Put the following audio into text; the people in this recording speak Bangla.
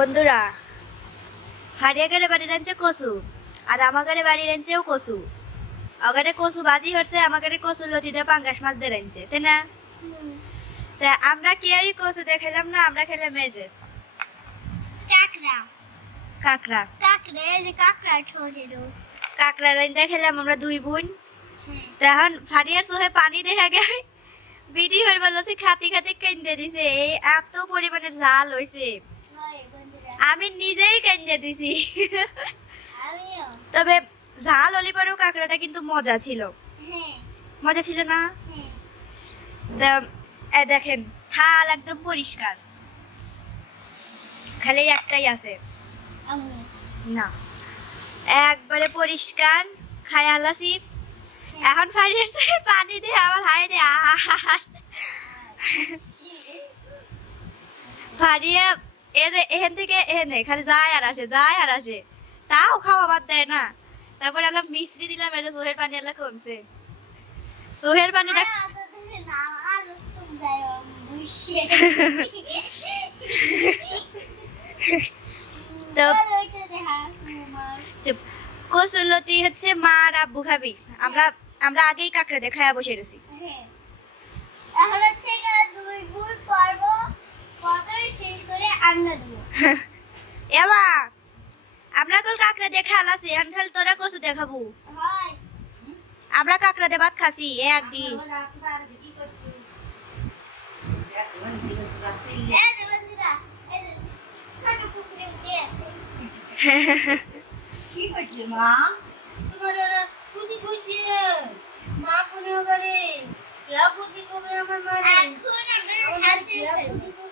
বন্ধুরা, ফারিয়াগারে বাড়ি রাঞ্চে কচু আর আমাগারে বাড়ি রাঞ্চেও কচু। অগারে কচু বাজি হচ্ছে, আমাগারে কচু লতিতে পাঙ্গাস মাছ দিয়ে রাঞ্চে, তাই না? তা আমরা কেউই কচু দিয়ে খেলাম না, আমরা খেলাম এই যে কাকড়া কাঁকড়া। কাকড়া এই যে কাকড়া ঠোঁটের কাঁকড়া রাইন্দা খেলাম আমরা দুই বোন। তখন ফারিয়ার চোখে পানি দেখা গেল, ভিডিওর বলছি খাতি খাতি কেন্দে দিছে, এই এত পরিমাণে ঝাল হয়েছে আমি নিজেই কেন্দে দিছি। আমিও তবে ঝাল হলে পরেও কাঁকড়াটা কিন্তু মজা ছিল, হ্যাঁ মজা ছিল না? হ্যাঁ তা এ দেখেন থাল একদম পরিষ্কার, খালি একটাই আছে আমি না, একবারে পরিষ্কার খাই আলাসি। এখন ফারিয়ার চোখে পানি দিয়ে আমার হায় রে আহাস। ফারিয়া এখান থেকে এখানে খালি যায় আর আসে, যায় আর আসে, তাও খাওয়া বাদ দেয় না। তারপরে আলাম মিষ্টি দিলাম, এই যে সোহের পানি আল্লাহ কমছে। সোহের পানি দেখ তো চুপ। কচুলতি হচ্ছে মা আর আব্বু খাবি, আমরা আমরা আগেই কাঁকড়া দিয়ে খায়া বসে রয়েছি। এখন হচ্ছে দুই গুড় করবো, পটল শেষ করে আন্না দেবো। এবা আমরা কল কাঁকড়া দিয়ে খালাছি, এখন খালি তোরা কচু দেখাবো। হয় আমরা কাঁকড়া দিয়ে ভাত খাসি এক ডিশ। এই যে বন্ধুরা, এই যে ছোট পুকুরে উঠে আছে। কি করছে মা? তোমার ওরা পুঁতি করছে মা কোনে করে? কেয়া পুঁতি করবে আমার মারে? এখন আমরা সাথে কেয়া পুঁতি করবে?